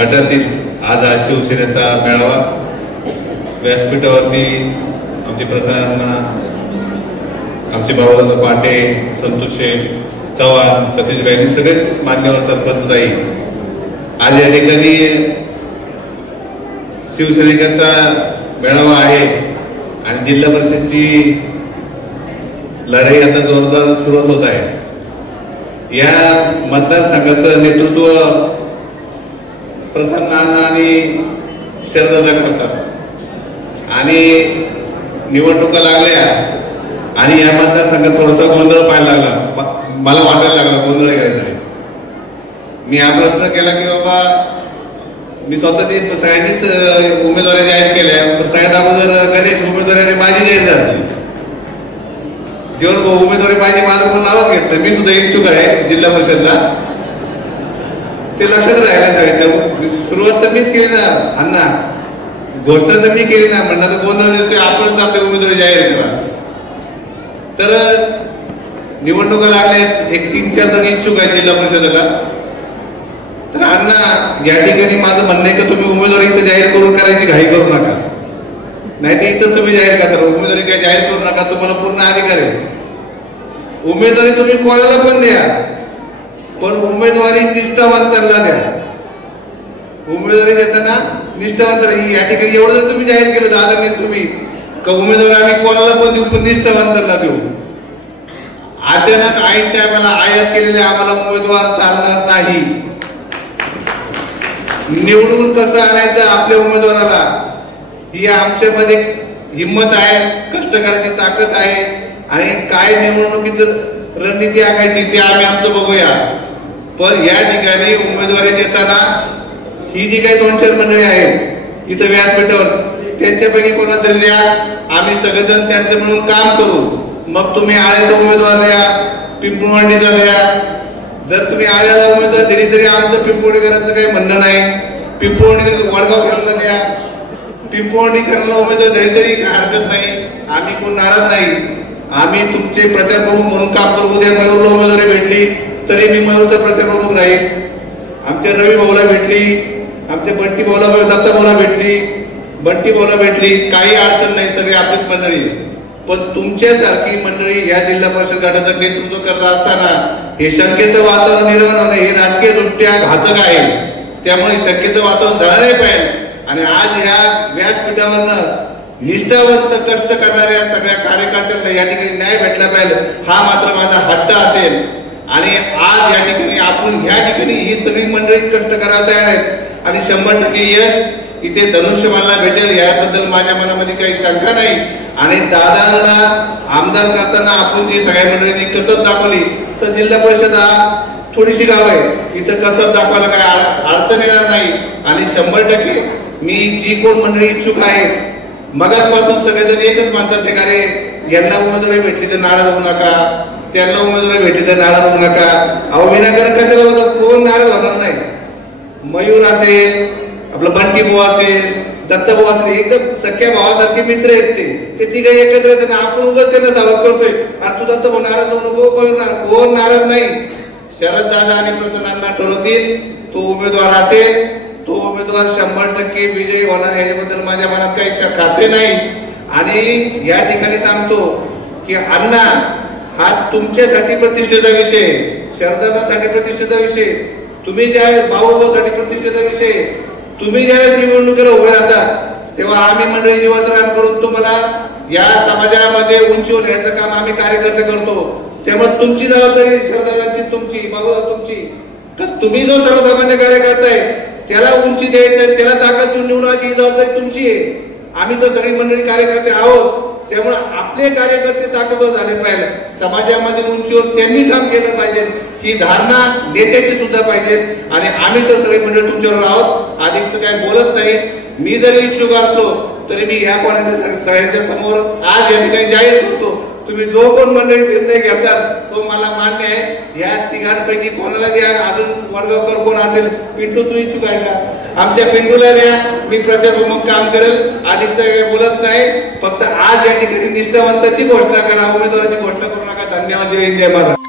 गटातील आज शिवसेनेचा मेळावा व्यासपीठावरती आमचे प्रसादांना आमचे बाबादादा पाटे, संतोष चव्हाण, सतीश गायनी सगळेच मान्यवर सरपंचताई आज या ठिकाणी शिवसैनिकांचा मेळावा आहे आणि जिल्हा परिषदची लढाई आता जोरदार सुरुवात होत आहे। या मतदारसंघाचं नेतृत्व प्रसन्नांना आणि शरदादा करतात आणि निवडणुका लागल्या आणि या मतदारसंघात थोडासा गोंधळ पाहायला लागला, मला वाटायला लागला गोंधळ करायचा। मी हा प्रश्न केला की बाबा मी स्वतःची सगळ्यांनीच उमेदवारी जाहीर केल्या, सगळ्यात अगोदर गणेश उमेदवारी माझी जाहीर झाली, जेव्हा उमेदवारी पाहिजे माझं कोण नावच घेतलं, मी सुद्धा इच्छुक आहे जिल्हा परिषदला, ते लक्षात राहायला सगळ्याच्या सुरुवात तर मीच केली ना अण्णा, गोष्ट तर मी केली ना, म्हणणार तर गोंधळ दिसतोय आपणच आपली उमेदवारी जाहीर करा। तर निवडणुका लागल्या, एक 3-4 जण इच्छुक आहेत जिल्हा परिषदेला, तर अण्णा या ठिकाणी माझं म्हणणं आहे की तुम्ही उमेदवारी इथं जाहीर करून करायची घाई करू नका, नाही तर इथं तुम्ही जाहीर करा, उमेदवारी काय जाहीर करू नका, तुम्हाला पूर्ण अधिकार आहे, उमेदवारी तुम्ही कोणाला पण द्या पण उमेदवारी निष्ठावंतांना द्या, उमेदवारी देताना निष्ठावंतांना, या ठिकाणी एवढं जर तुम्ही जाहीर केलं दादांनी तुम्ही का उमेदवारी आम्ही कोणाला पण देऊ पण निष्ठावंतांना देऊ, अचानक ऐन टायमाला आयात केलेले आम्हाला उमेदवार चालणार नाही। निवडून कसं आणायचं आपल्या उमेदवाराला ही आमच्यामध्ये हिंमत आहे, कष्ट करायची ताकद आहे आणि काय निवडणुकीत रणनीती आखायची ते आम्ही आमचं बघूया। पण या ठिकाणी उमेदवारी देताना ही जी काही 2-4 मंडळी आहेत इथं व्यासपीठावर त्यांच्यापैकी कोणाला तरी द्या, आम्ही सगळेजण त्यांचं म्हणून काम करू, मग तुम्ही आळ्याचा उमेदवार द्या, पिंपळवंडीचा द्या, जर तुम्ही आळ्याला उमेदवार दिली तरी आमचं पिंपळवंडीकरांचं काही म्हणणं नाही, पिंपळवंडी वडगावकरांना द्या, पिंपळवंडीकरांना उमेदवार दिली तरी काही हरकत नाही, आम्ही कोण नाराज नाही, आम्ही तुमचे प्रचार प्रमुख म्हणून काम करू। उद्या मयूरला उमेदवारी भेटली तरी मी मयूरचा प्रचार प्रमुख राहील, आमच्या रवी भाऊला भेटली, आमच्या बंटी भाऊला दत्ता भाऊला भेटली, बंटी भाऊला भेटली, काही अडचण नाही, सगळे आपलीच मंडळी, पण तुमच्यासारखी मंडळी या जिल्हा परिषद गटाचं नेतृत्व करत असताना हे शंकेचं वातावरण निर्माण होणं हे राजकीय दृष्ट्या घातक आहे, त्यामुळे शंकेचं वातावरण झालं पाहिजे आणि आज या व्यासपीठावरनं निष्ठावंत कष्ट करणाऱ्या सगळ्या कार्यकर्त्यांना या ठिकाणी न्याय भेटला पाहिजे, हा मात्र माझा हट्ट असेल। आणि आज या ठिकाणी आपण ह्या ठिकाणी ही सगळी मंडळी कष्ट करायला तयार आहेत आणि 100% यश इथे धनुष्यबाणला भेटेल याबद्दल माझ्या मनामध्ये काही शंका नाही। आणि दादांना आमदार करताना आपण जी सगळ्या मंडळींनी कसरत दाखवली तर जिल्हा परिषद हा थोडीशी गाव आहे, इथं कसरत दाखवायला काय अडचण येणार नाही आणि 100% मी जी कोण मंडळी इच्छुक आहे मगासपासून सगळेजण एकच म्हणतात ते अरे यांना उमेदवारी भेटली तर नाराज होऊ नका, त्यांना उमेदवारी भेटली तर नाराज होऊ नका, अहो विनाकारण कशाला होतात, कोण नाराज होणार नाही, मयूर असेल, आपलं बंटी भाऊ असेल, दत्ता भाऊ असेल, एकदम सख्या भावासारखे मित्र आहेत ते तिघे एकत्र येतात, आपण उगाच त्यांना सावध करतोय आणि तू दत्ता भाऊ नाराज होऊ नको, कोण नाराज नाही, शरद दादा आणि प्रसन्नांना ठरवतील, तो उमेदवार असेल तो उमेदवार 100% विजयी होणार याच्याबद्दल माझ्या मनात काही खात्री नाही। आणि या ठिकाणी सांगतो की अण्णा हा तुमच्यासाठी प्रतिष्ठेचा विषय, शरदासाठी प्रतिष्ठेचा विषय, तुम्ही ज्यावेळेस भाऊभाऊसाठी प्रतिष्ठेचा विषय, तुम्ही ज्यावेळेस निवडणुकीला उभे राहतात तेव्हा आम्ही मंडळी जीवाचं रान करून तुम्हाला या समाजामध्ये उंचीवर न्यायचं काम आम्ही कार्यकर्ते करतो, त्यामुळे तुमची जबाबदारी शरदाची, तुमची बाबा तुमची, तुम्ही जो सर्वसामान्य कार्यकर्ता आहे त्याला उंची द्यायचं, त्याला ताकद देऊन निवडण्याची जबाबदारी तुमची आहे। आम्ही तर सगळी मंडळी कार्यकर्ते आहोत, त्यामुळे आपले कार्यकर्ते ताकदवर झाले पाहिजे, समाजामध्ये उंचीवर त्यांनी काम केलं पाहिजे ही धारणा नेत्याची सुद्धा पाहिजे। आणि आम्ही तर सगळी मंडळी तुमच्यावर आहोत, अधिकच काही बोलत नाही, मी जरी इच्छुक असलो तरी मी या कोणाच्या सगळ्यांच्या समोर आज या ठिकाणी जाहीर करतो, तुम्ही जो कोण मंडळी निर्णय घेतात तो मला मान्य आहे। या तिघांपैकी कोणाला द्या, अजून वडगावकर कोण असेल, पिंटू तू इच्छुक आहे का, आमच्या पिंटूला द्या, मी प्रचार प्रमुख काम करेल, अधिक काही बोलत नाही, फक्त आज या ठिकाणी निष्ठावंताची घोषणा करा, उमेदवाराची घोषणा करू नका। धन्यवाद, जय हिंद, जय महाराष्ट्र।